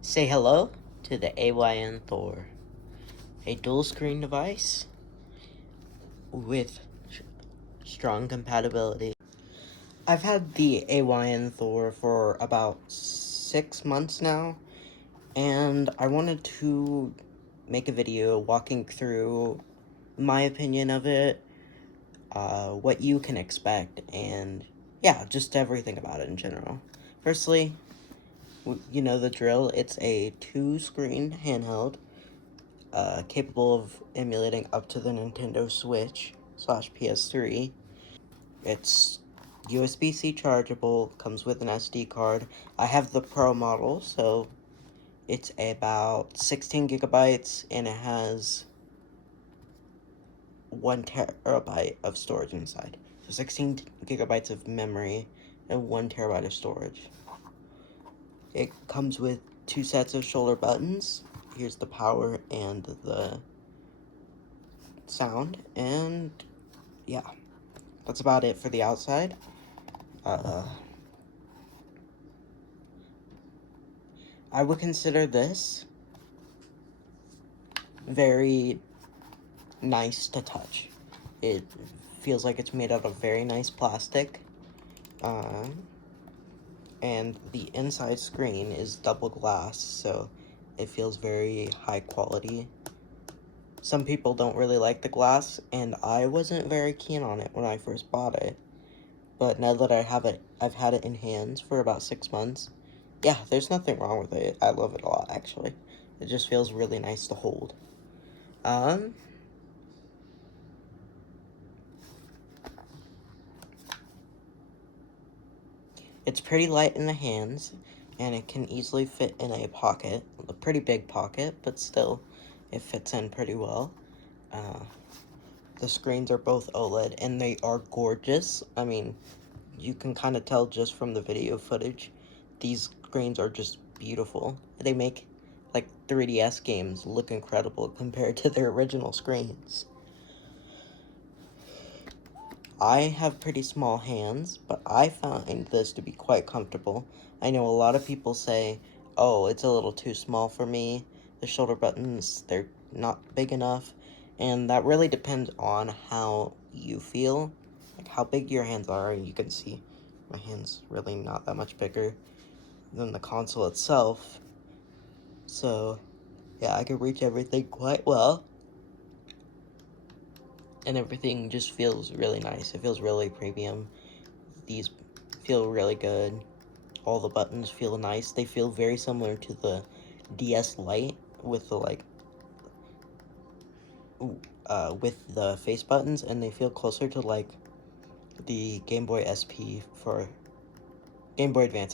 Say hello to the AYN Thor, a dual screen device with strong compatibility. I've had the AYN Thor for about 6 months now, and I wanted to make a video walking through my opinion of it, what you can expect, and yeah, just everything about it in general. Firstly, you know the drill. It's a 2-screen handheld, capable of emulating up to the Nintendo Switch / PS3. It's USB-C chargeable, comes with an SD card. I have the Pro model, so it's about 16 gigabytes, and it has 1 terabyte of storage inside. So 16 gigabytes of memory and 1 terabyte of storage. It comes with 2 sets of shoulder buttons. Here's the power and the sound, and yeah, that's about it for the outside. I would consider this very nice to touch. It feels like it's made out of very nice plastic. And the inside screen is double glass, so it feels very high quality. Some people don't really like the glass, and I wasn't very keen on it when I first bought it. But now that I've had it in hands for about 6 months. Yeah, there's nothing wrong with it. I love it a lot, actually. It just feels really nice to hold. It's pretty light in the hands, and it can easily fit in a pocket. A pretty big pocket, but still, it fits in pretty well. The screens are both OLED, and they are gorgeous. I mean, you can kind of tell just from the video footage. These screens are just beautiful. They make, like, 3DS games look incredible compared to their original screens. I have pretty small hands, but I find this to be quite comfortable. I know a lot of people say, oh, it's a little too small for me. The shoulder buttons, they're not big enough. And that really depends on how you feel, like how big your hands are. And you can see my hand's really not that much bigger than the console itself. So, yeah, I can reach everything quite well. And everything just feels really nice. It feels really premium. These feel really good. All the buttons feel nice. They feel very similar to the DS Lite with the with the face buttons, and they feel closer to like the Game Boy Advance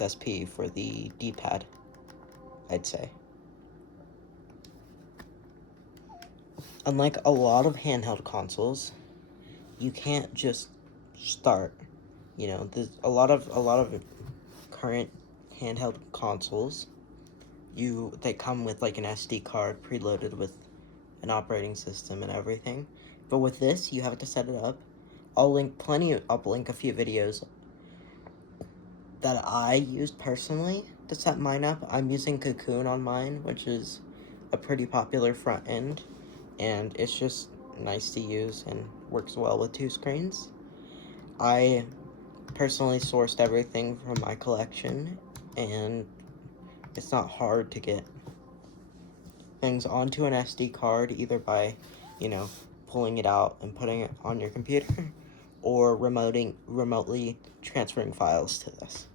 SP for the D-pad, I'd say. Unlike a lot of handheld consoles, you can't just start. You know, there's a lot of current handheld consoles. They come with like an SD card preloaded with an operating system and everything. But with this, you have to set it up. I'll link a few videos that I used personally to set mine up. I'm using Cocoon on mine, which is a pretty popular front end, and it's just nice to use and works well with 2 screens. I personally sourced everything from my collection, and it's not hard to get things onto an SD card, either by, pulling it out and putting it on your computer, or remotely transferring files to this.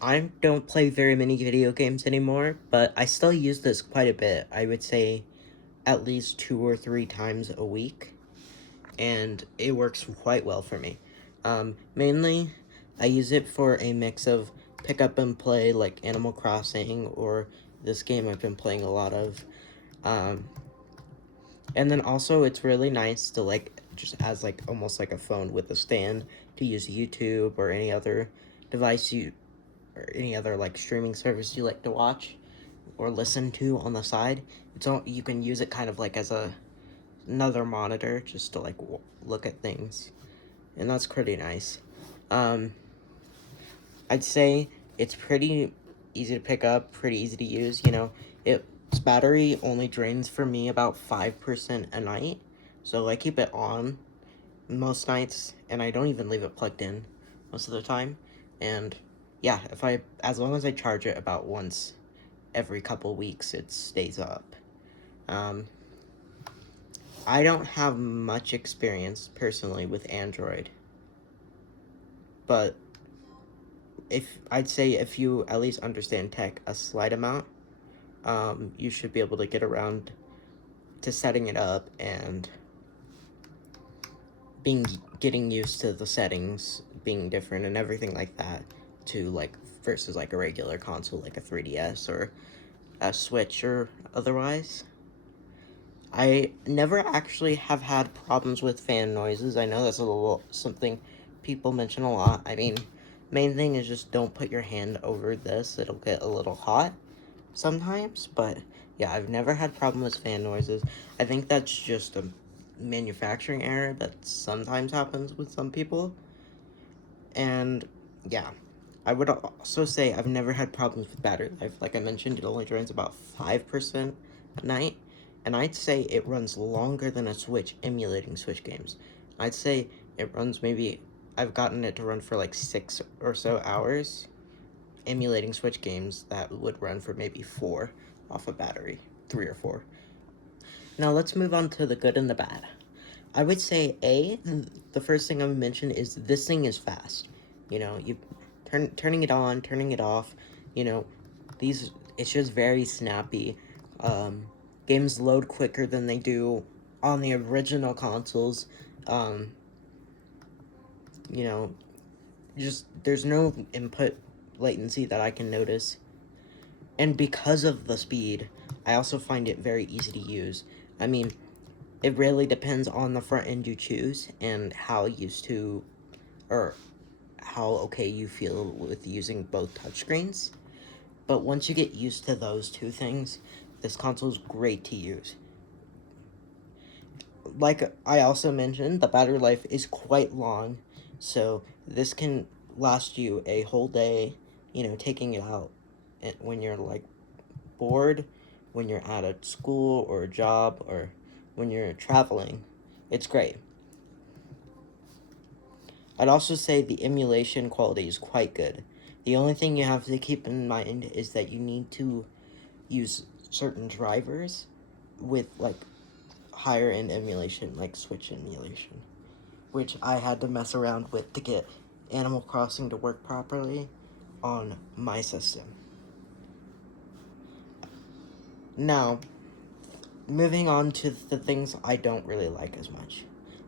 I don't play very many video games anymore, but I still use this quite a bit. I would say at least 2 or 3 times a week, and it works quite well for me. Mainly, I use it for a mix of pick up and play, like Animal Crossing, or this game I've been playing a lot of. And then also, it's really nice to, just as, almost like a phone with a stand to use YouTube or any other device or any other, streaming service you like to watch or listen to on the side. You can use it kind of like as another monitor just to look at things, and that's pretty nice. I'd say it's pretty easy to pick up, pretty easy to use. You know, its battery only drains for me about 5% a night, so I keep it on most nights, and I don't even leave it plugged in most of the time. And yeah, as long as I charge it about once every couple weeks, it stays up. Um, I don't have much experience personally with Android, but I'd say if you at least understand tech a slight amount, you should be able to get around to setting it up and getting used to the settings being different and everything like that to like versus like a regular console like a 3DS or a Switch or otherwise. I never actually have had problems with fan noises. I know that's a little something people mention a lot. I mean, main thing is just don't put your hand over this. It'll get a little hot sometimes, but yeah, I've never had problems with fan noises. I think that's just a manufacturing error that sometimes happens with some people. And yeah, I would also say I've never had problems with battery life. Like I mentioned, it only drains about 5% at night, and I'd say it runs longer than a Switch emulating Switch games. I'd say it runs maybe, I've gotten it to run for like 6 or so hours, emulating Switch games that would run for maybe 4 off a battery, 3 or 4. Now let's move on to the good and the bad. I would say the first thing I would mention is this thing is fast. You know, you turning it on, turning it off. You know, it's just very snappy. Games load quicker than they do on the original consoles. Um, you know, just there's no input latency that I can notice. And because of the speed, I also find it very easy to use. I mean, it really depends on the front end you choose and how used to or how okay you feel with using both touchscreens. But once you get used to those two things, this console is great to use. Like I also mentioned, the battery life is quite long, so this can last you a whole day, you know, taking it out when you're like bored, when you're at a school or a job, or when you're traveling. It's great. I'd also say the emulation quality is quite good. The only thing you have to keep in mind is that you need to use certain drivers with like higher end emulation, like Switch emulation, which I had to mess around with to get Animal Crossing to work properly on my system. Now, moving on to the things I don't really like as much.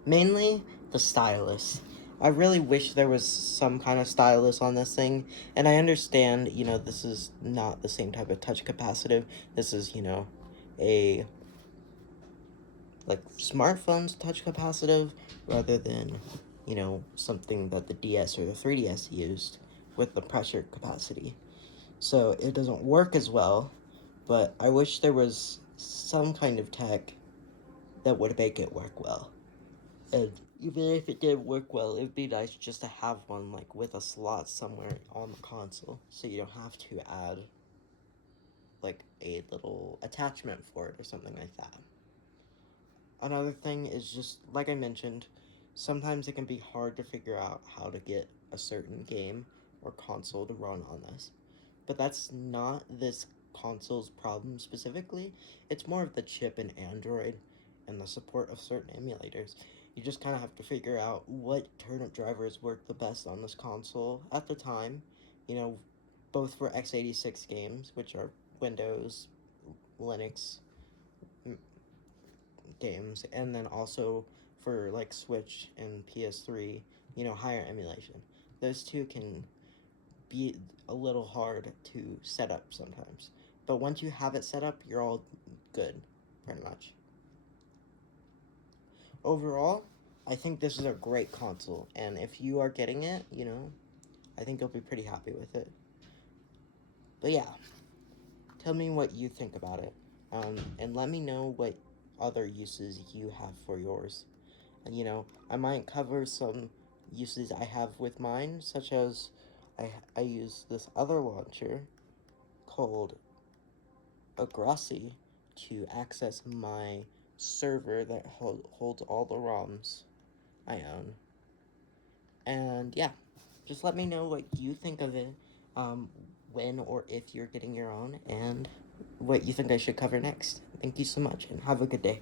Mainly the stylus. I really wish there was some kind of stylus on this thing, and I understand, you know, this is not the same type of touch capacitive. This is, you know, a like smartphone's touch capacitive rather than, you know, something that the DS or the 3DS used with the pressure capacity. So it doesn't work as well, but I wish there was some kind of tech that would make it work well. And even if it did work well, it'd be nice just to have one like with a slot somewhere on the console, so you don't have to add like a little attachment for it or something like that. Another thing is just like I mentioned, sometimes it can be hard to figure out how to get a certain game or console to run on this. But that's not this console's problem specifically. It's more of the chip in Android and the support of certain emulators. You just kind of have to figure out what turnip drivers work the best on this console at the time. You know, both for x86 games, which are Windows, Linux games, and then also for like Switch and PS3, you know, higher emulation. Those two can be a little hard to set up sometimes. But once you have it set up, you're all good, pretty much. Overall, I think this is a great console, and if you are getting it, you know, I think you'll be pretty happy with it. But yeah, tell me what you think about it, and let me know what other uses you have for yours. And you know, I might cover some uses I have with mine, such as I use this other launcher called Agrassi to access my server that holds all the ROMs I own. And yeah, just let me know what you think of it, when or if you're getting your own, and what you think I should cover next. Thank you so much, and have a good day.